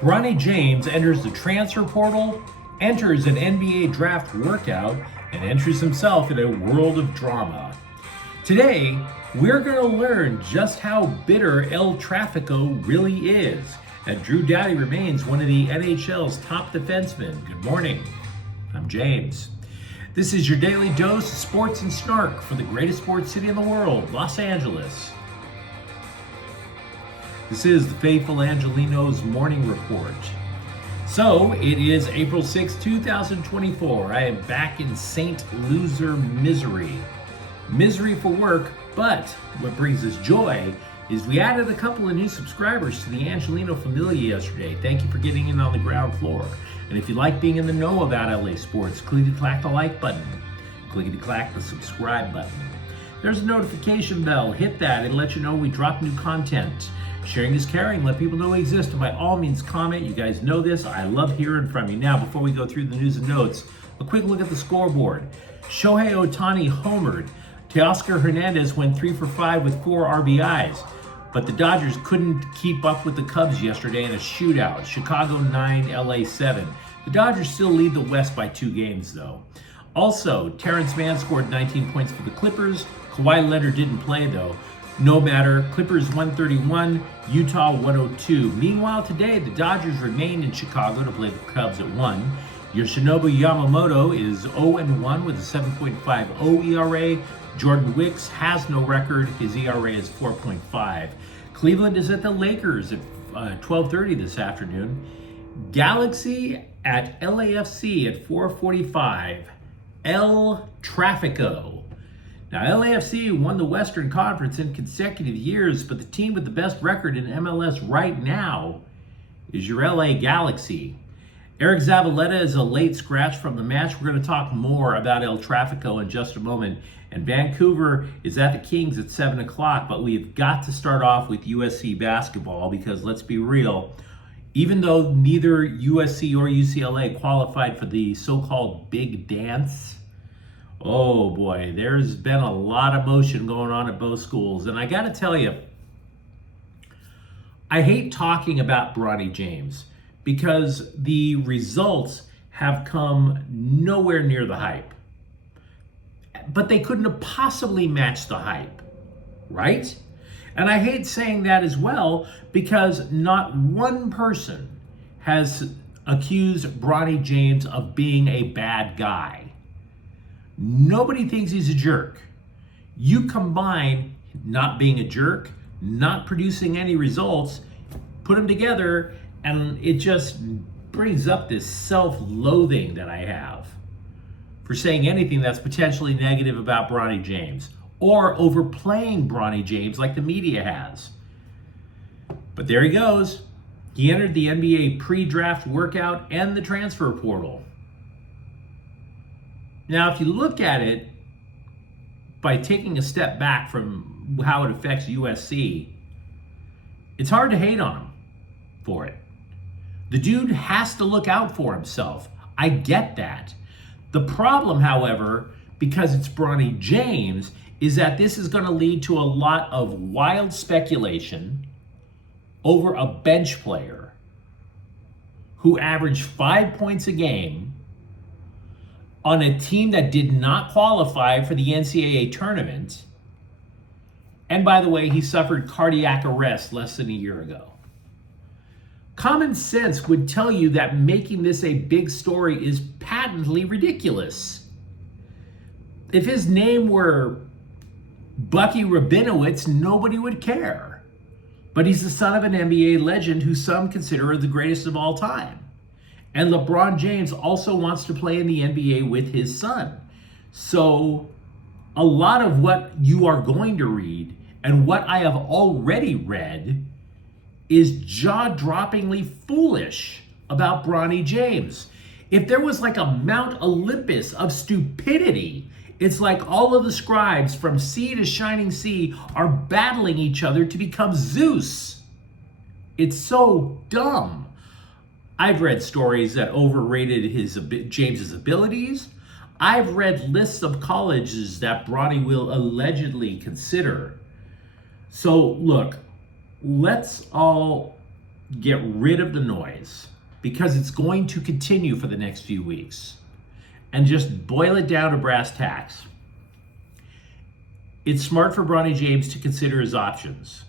Bronny James enters the transfer portal, enters an NBA draft workout, and enters himself in a world of drama. Today, we're going to learn just how bitter El Trafico really is, and Doughty remains one of the NHL's top defensemen. Good morning. I'm James. This is your daily dose of sports and snark for the greatest sports city in the world, Los Angeles. This is the faithful Angelenos morning report. So, it is April 6, 2024. I am back in St. Loser misery. Misery for work, but what brings us joy is we added a couple of new subscribers to the Angeleno Familia yesterday. Thank you for getting in on the ground floor. And if you like being in the know about LA sports, clickety-clack the like button. Clickety-clack the subscribe button. There's a notification bell. Hit that. It'll let you know we drop new content. Sharing is caring. Let people know we exist. And by all means, comment. You guys know this. I love hearing from you. Now, before we go through the news and notes, a quick look at the scoreboard. Shohei Ohtani homered. Teoscar Hernandez went 3 for 5 with 4 RBIs. But the Dodgers couldn't keep up with the Cubs yesterday in a shootout. Chicago 9, LA 7. The Dodgers still lead the West by 2 games, though. Also, Terrence Mann scored 19 points for the Clippers. Kawhi Leonard didn't play, though. No matter. Clippers 131, Utah 102. Meanwhile, today, the Dodgers remain in Chicago to play the Cubs at 1. Yoshinobu Yamamoto is 0-1 with a 7.50 ERA. Jordan Wicks has no record. His ERA is 4.5. Cleveland is at the Lakers at 12:30 this afternoon. Galaxy at LAFC at 4:45. El Trafico. Now, LAFC won the Western Conference in consecutive years, but the team with the best record in MLS right now is your LA Galaxy. Eric Zavaleta is a late scratch from the match. We're going to talk more about El Trafico in just a moment. And Vancouver is at the Kings at 7 o'clock, but we've got to start off with USC basketball because let's be real, even though neither USC or UCLA qualified for the so-called big dance, oh boy, there's been a lot of motion going on at both schools. And I got to tell you, I hate talking about Bronny James because the results have come nowhere near the hype. But they couldn't have possibly matched the hype, right? And I hate saying that as well because not one person has accused Bronny James of being a bad guy. Nobody thinks he's a jerk. You combine not being a jerk, not producing any results, put them together, and it just brings up this self-loathing that I have for saying anything that's potentially negative about Bronny James or overplaying Bronny James like the media has. But there he goes. He entered the NBA pre-draft workout and the transfer portal. Now, if you look at it by taking a step back from how it affects USC, it's hard to hate on him for it. The dude has to look out for himself. I get that. The problem, however, because it's Bronny James, is that this is going to lead to a lot of wild speculation over a bench player who averaged 5 points a game on a team that did not qualify for the NCAA tournament. And by the way, he suffered cardiac arrest less than a year ago. Common sense would tell you that making this a big story is patently ridiculous. If his name were Bucky Rabinowitz, nobody would care. But he's the son of an NBA legend who some consider the greatest of all time. And LeBron James also wants to play in the NBA with his son. So a lot of what you are going to read and what I have already read is jaw-droppingly foolish about Bronny James. If there was like a Mount Olympus of stupidity, it's like all of the scribes from sea to shining sea are battling each other to become Zeus. It's so dumb. I've read stories that overrated James's abilities. I've read lists of colleges that Bronny will allegedly consider. So look, let's all get rid of the noise, because it's going to continue for the next few weeks, and just boil it down to brass tacks. It's smart for Bronny James to consider his options,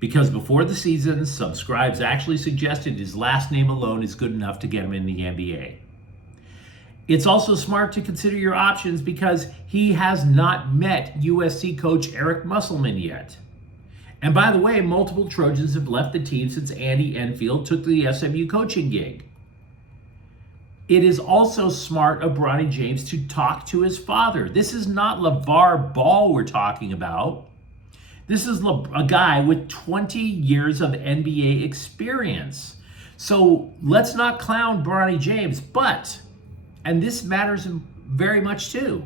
because before the season, some scribes actually suggested his last name alone is good enough to get him in the NBA. It's also smart to consider your options because he has not met USC coach Eric Musselman yet. And by the way, multiple Trojans have left the team since Andy Enfield took the SMU coaching gig. It is also smart of Bronny James to talk to his father. This is not LeVar Ball we're talking about. This is a guy with 20 years of NBA experience. So let's not clown Bronny James, but, and this matters very much too,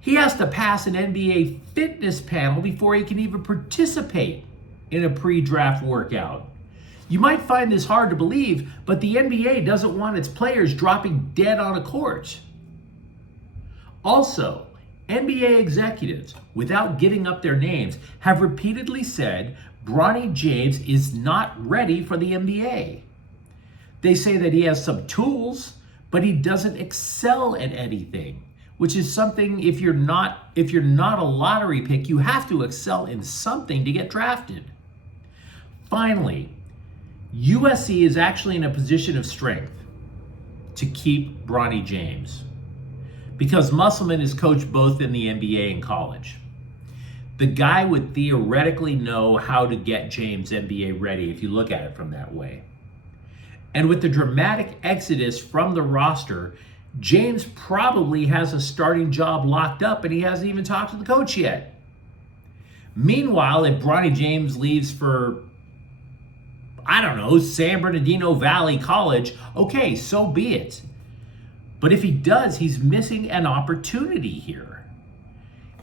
he has to pass an NBA fitness panel before he can even participate in a pre-draft workout. You might find this hard to believe, but the NBA doesn't want its players dropping dead on a court. Also, NBA executives, without giving up their names, have repeatedly said Bronny James is not ready for the NBA. They say that he has some tools, but he doesn't excel at anything, which is something if you're not a lottery pick, you have to excel in something to get drafted. Finally, USC is actually in a position of strength to keep Bronny James, because Musselman is coached both in the NBA and college. The guy would theoretically know how to get James NBA ready if you look at it from that way. And with the dramatic exodus from the roster, James probably has a starting job locked up and he hasn't even talked to the coach yet. Meanwhile, if Bronny James leaves for, I don't know, San Bernardino Valley College, okay, so be it. But if he does, he's missing an opportunity here.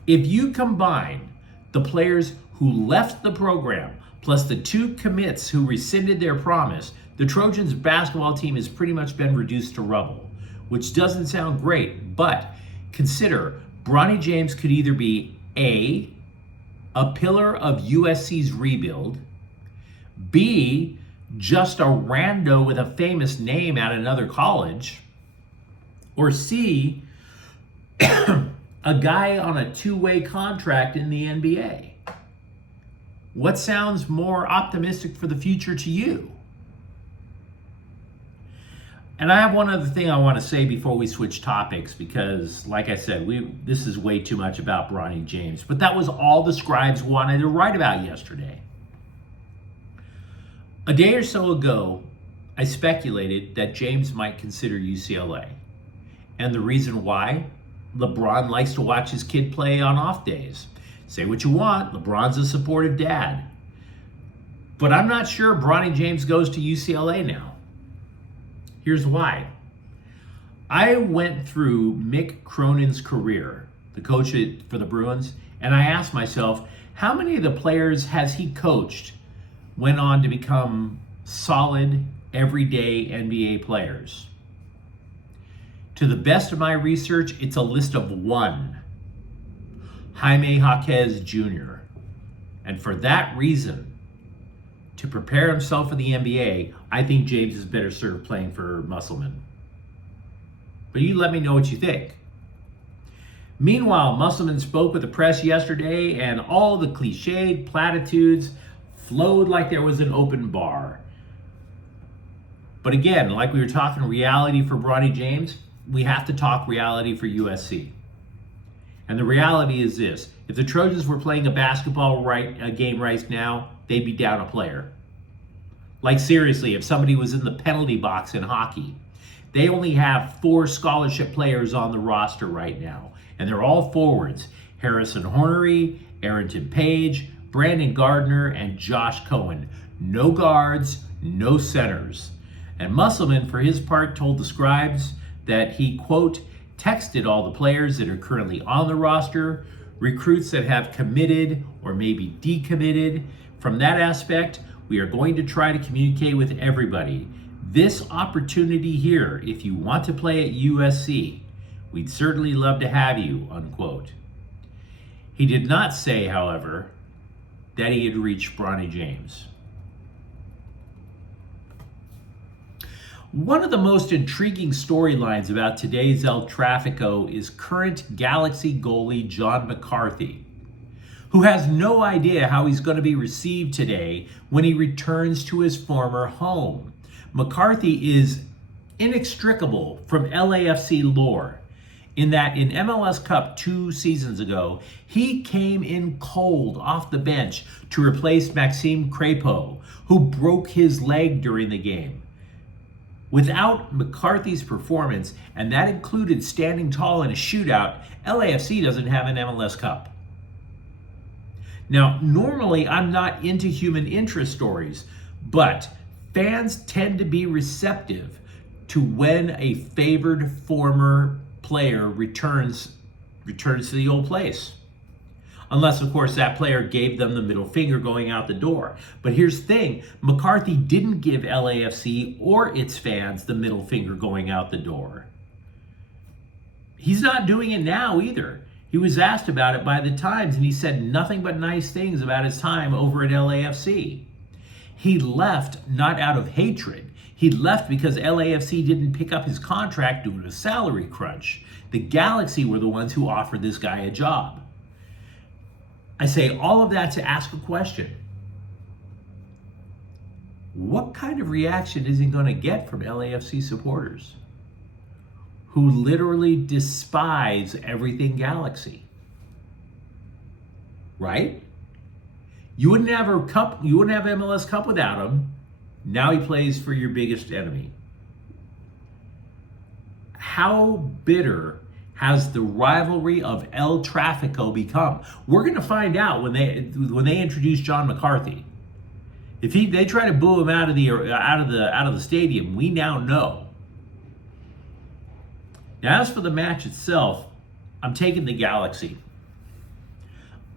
If you combine the players who left the program plus the 2 commits who rescinded their promise, the Trojans basketball team has pretty much been reduced to rubble, which doesn't sound great, but consider Bronny James could either be A, a pillar of USC's rebuild, B, just a rando with a famous name at another college, or C, a guy on a 2-way contract in the NBA. What sounds more optimistic for the future to you? And I have one other thing I want to say before we switch topics, because like I said, this is way too much about Bronny James, but that was all the scribes wanted to write about yesterday. A day or so ago, I speculated that James might consider UCLA. And the reason why? LeBron likes to watch his kid play on off days. Say what you want, LeBron's a supportive dad. But I'm not sure Bronny James goes to UCLA now. Here's why. I went through Mick Cronin's career, the coach for the Bruins, and I asked myself, how many of the players has he coached went on to become solid, everyday NBA players? To the best of my research, it's a list of 1. Jaime Jaquez Jr. And for that reason, to prepare himself for the NBA, I think James is better served playing for Musselman. But you let me know what you think. Meanwhile, Musselman spoke with the press yesterday, and all the cliched platitudes flowed like there was an open bar. But again, like we were talking reality for Bronny James, we have to talk reality for USC. And the reality is this: if the Trojans were playing a basketball game right now, they'd be down a player. Like seriously, if somebody was in the penalty box in hockey, they only have 4 scholarship players on the roster right now, and they're all forwards: Harrison Hornery, Arrington Page, Brandon Gardner, and Josh Cohen. No guards, no centers. And Musselman, for his part, told the scribes that he, quote, texted all the players that are currently on the roster, recruits that have committed or maybe decommitted. From that aspect, we are going to try to communicate with everybody. This opportunity here, if you want to play at USC, we'd certainly love to have you, unquote. He did not say, however, that he had reached Bronny James. One of the most intriguing storylines about today's El Trafico is current Galaxy goalie John McCarthy, who has no idea how he's going to be received today when he returns to his former home. McCarthy is inextricable from LAFC lore in that in MLS Cup 2 seasons ago, he came in cold off the bench to replace Maxime Crépeau, who broke his leg during the game. Without McCarthy's performance, and that included standing tall in a shootout, LAFC doesn't have an MLS Cup. Now, normally I'm not into human interest stories, but fans tend to be receptive to when a favored former player returns to the old place. Unless, of course, that player gave them the middle finger going out the door. But here's the thing, McCarthy didn't give LAFC or its fans the middle finger going out the door. He's not doing it now either. He was asked about it by the Times, and he said nothing but nice things about his time over at LAFC. He left not out of hatred. He left because LAFC didn't pick up his contract due to a salary crunch. The Galaxy were the ones who offered this guy a job. I say all of that to ask a question. What kind of reaction is he going to get from LAFC supporters who literally despise everything Galaxy? Right? You wouldn't have a cup, you wouldn't have MLS Cup without him. Now he plays for your biggest enemy. How bitter has the rivalry of El Trafico become? We're going to find out when they introduce John McCarthy. If they try to boo him out of the stadium, we now know. Now, as for the match itself, I'm taking the Galaxy.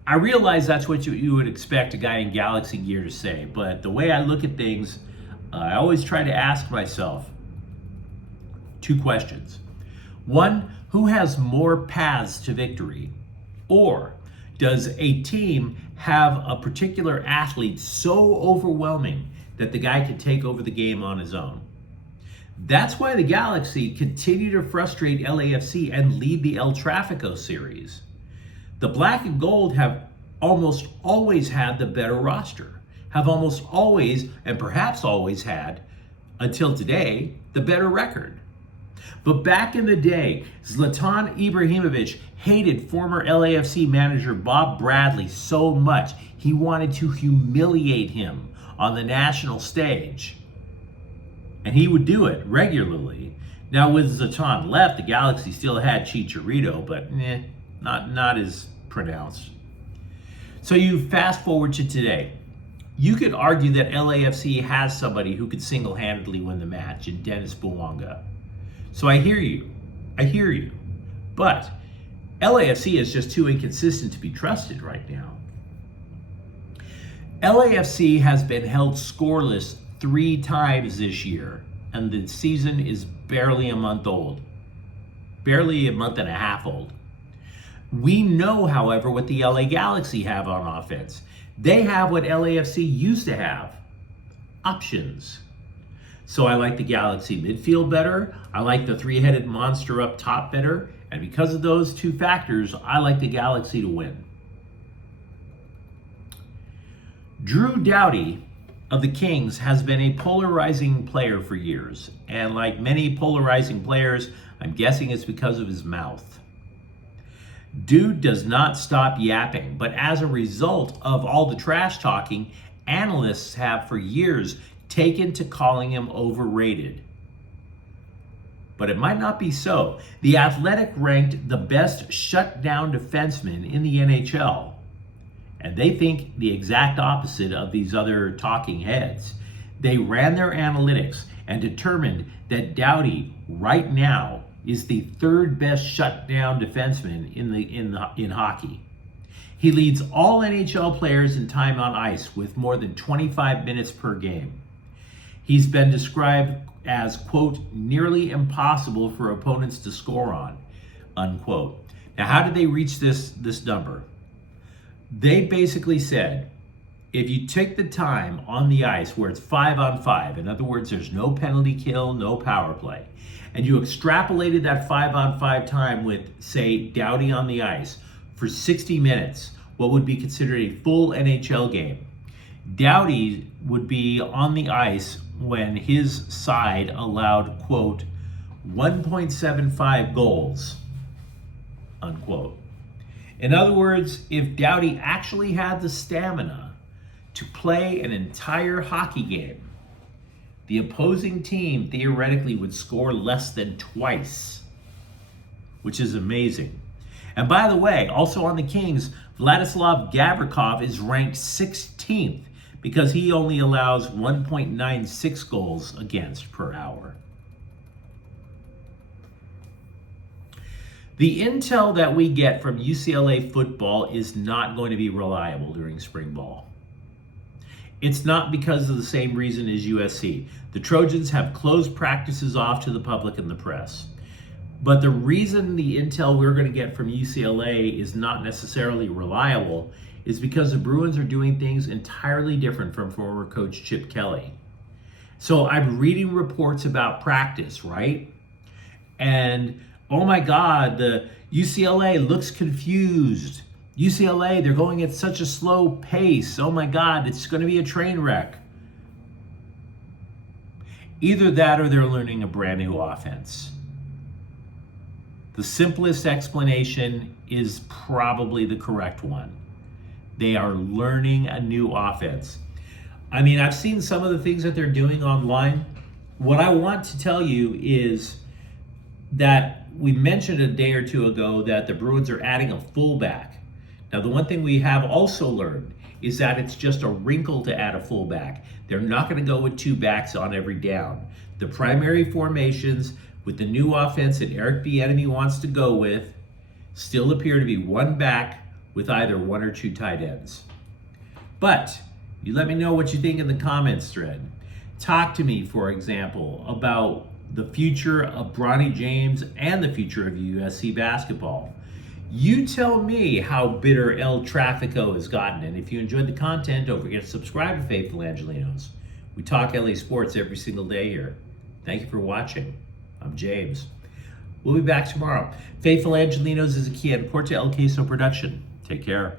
I realize that's what you would expect a guy in Galaxy gear to say, but the way I look at things, I always try to ask myself two questions. One, who has more paths to victory? Or does a team have a particular athlete so overwhelming that the guy can take over the game on his own? That's why the Galaxy continue to frustrate LAFC and lead the El Trafico series. The Black and Gold have almost always had the better roster, have almost always, and perhaps always had, until today, the better record. But back in the day, Zlatan Ibrahimovic hated former LAFC manager Bob Bradley so much he wanted to humiliate him on the national stage. And he would do it regularly. Now with Zlatan left, the Galaxy still had Chicharito, but not as pronounced. So you fast forward to today. You could argue that LAFC has somebody who could single-handedly win the match in Dennis Bouanga. So I hear you. But LAFC is just too inconsistent to be trusted right now. LAFC has been held scoreless 3 times this year, and the season is barely a month old. Barely a month and a half old. We know, however, what the LA Galaxy have on offense. They have what LAFC used to have. Options. So I like the Galaxy midfield better. I like the 3-headed monster up top better. And because of those 2 factors, I like the Galaxy to win. Drew Doughty of the Kings has been a polarizing player for years. And like many polarizing players, I'm guessing it's because of his mouth. Dude does not stop yapping, but as a result of all the trash talking, analysts have for years taken to calling him overrated. But it might not be so. The Athletic ranked the best shutdown defenseman in the NHL. And they think the exact opposite of these other talking heads. They ran their analytics and determined that Doughty right now is the 3rd best shutdown defenseman in hockey. He leads all NHL players in time on ice with more than 25 minutes per game. He's been described as, quote, nearly impossible for opponents to score on, unquote. Now, how did they reach this number? They basically said, if you take the time on the ice where it's 5-on-5, in other words, there's no penalty kill, no power play, and you extrapolated that 5-on-5 time with, say, Doughty on the ice for 60 minutes, what would be considered a full NHL game, Doughty would be on the ice when his side allowed, quote, 1.75 goals, unquote. In other words, if Doughty actually had the stamina to play an entire hockey game, the opposing team theoretically would score less than twice, which is amazing. And by the way, also on the Kings, Vladislav Gavrikov is ranked 16th because he only allows 1.96 goals against per hour. The intel that we get from UCLA football is not going to be reliable during spring ball. It's not because of the same reason as USC. The Trojans have closed practices off to the public and the press. But the reason the intel we're going to get from UCLA is not necessarily reliable is because the Bruins are doing things entirely different from former coach Chip Kelly. So I'm reading reports about practice, right? And oh my God, the UCLA looks confused. UCLA, they're going at such a slow pace. Oh my God, it's going to be a train wreck. Either that or they're learning a brand new offense. The simplest explanation is probably the correct one. They are learning a new offense. I mean, I've seen some of the things that they're doing online. What I want to tell you is that we mentioned a day or two ago that the Bruins are adding a fullback. Now, the one thing we have also learned is that it's just a wrinkle to add a fullback. They're not going to go with two backs on every down. The primary formations with the new offense that Eric Bieniemy wants to go with still appear to be one back with either one or two tight ends. But you let me know what you think in the comments thread. Talk to me, for example, about the future of Bronny James and the future of USC basketball. You tell me how bitter El Trafico has gotten. And if you enjoyed the content, don't forget to subscribe to Faithful Angelenos. We talk LA sports every single day here. Thank you for watching. I'm James. We'll be back tomorrow. Faithful Angelenos is a Kia and Porta El Queso production. Take care.